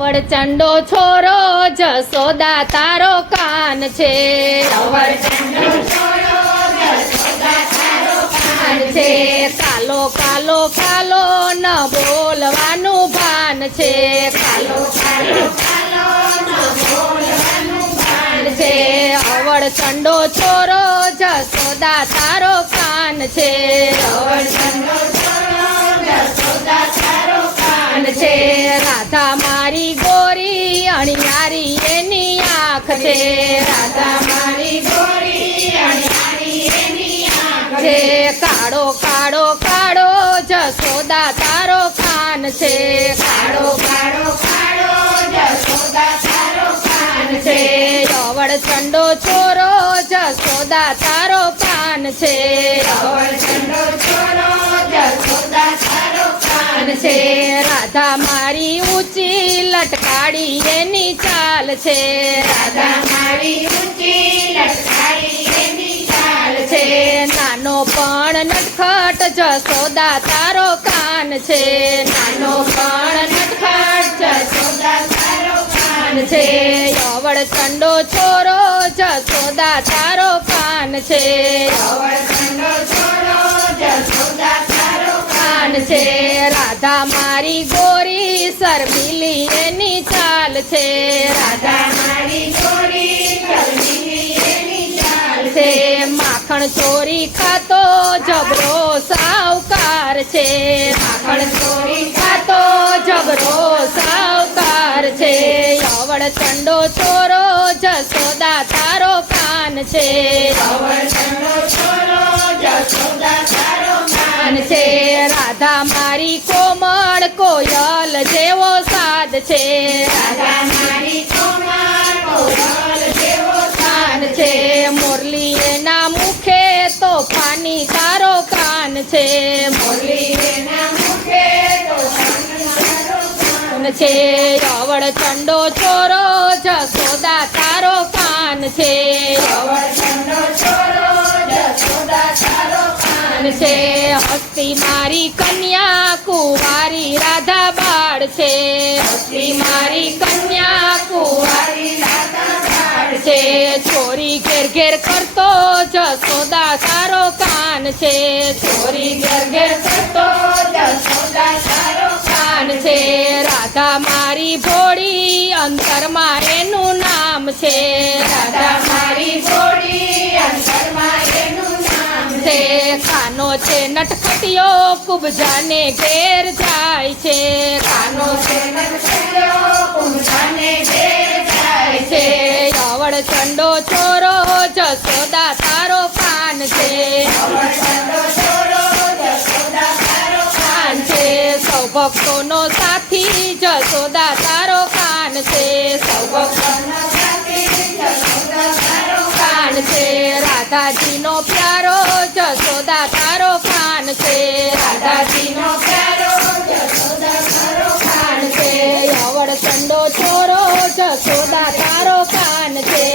વડચંડો છોરો જસોદા તારો કાન છે. કાલો કાલો કાલો ન બોલવાનું ભાન છે. અવળચંડો છોરો જસોદા તારો કાન છે. રાધા મારી ગોરી અણિયારી એની આંખ છે. રાધા મારી ગોરી અણિયારી એની આંખ છે. કાળો કાળો કાળો જસોદા તારો કાન છે. કાળો કાળો કાળો જસોદા તારો કાન છે. અવળચંડો છોરો જસોદા તારો કાન છે. અવળચંડો છોરો જસોદા તારો કાન છે. રાધા મારી ઊંચી લટકાડી એની ચાલ છે. રાધા મારી ઊંચી લટકાડી એની ચાલ છે. નાનો પણ નટખટ જસોદા તારો કાન છે. નાનો પણ નટખટ જસોદા તારો કાન છે. અવળચંડો છોરો જસોદા તારો કાન છે. અવળચંડો છોરો જસોદા તારો કાન છે. રાધા મારી ગોરી શર્મિલી એની ચાલ છે. રાધા મારી ગોરી શર્મિલી એની ચાલ છે. માખણ ચોરી ખાતો જબરો સાવકાર છે. માખણ ચોરી ખાતો જબરો સાવકાર છે. અવળચંડો છોરો જસોદા તારો કાન છે. અવળચંડો છોરો જસોદા તારો કાન છે. રાધા મારી કોમળ કોયલ જેવો સાદ છે. રાધા મારી કોમળ કોયલ જેવો સાદ છે. મોરલી એના મુખે તોફાની તારો કાન છે. મોરલી એના મુખે તોફાની તારો કાન છે. અવળચંડો છોરો જસોદા તારો કાન છે. અવળચંડો છોરો જસોદા તારો કાન છે. હસ્તી મારી કન્યા કુંવારી રાધા બાળ છે. હસ્તી મારી કન્યા કુંવારી રાધા બાળ છે. ચોરી ઘેર ઘેર કરતો જસોદા તારો કાન છે. ચોરી ઘેર ઘેર કરતો જસોદા તારો કાન છે. રાધા મારી ભોળી અંતરમાં એનું નામ છે. રાધા મારી ભોળી અંતરમાં એનું નામ છે. કાનો છે નટખટિયો કુબજાને ઘેર જાય છે. કાનો છે નટખટિયો કુબજાને ઘેર જાય છે. અવળચંડો છોરો જસોદા તારો કાન છે. અવળચંડો છોરો જસોદા તારો કાન છે. સૌ ભક્તોનો સાથી જસોદા તારો કાન છે. સૌ ભક્તોનો સાથી જસોદા તારો કાન છે. રાધાજીનો પ્યારો જસોદા તારો કાન છે. રાધાજીનો પ્યારો જસોદા તારો કાન છે. અવળચંડો છોરો જસોદા તારો કાન છે.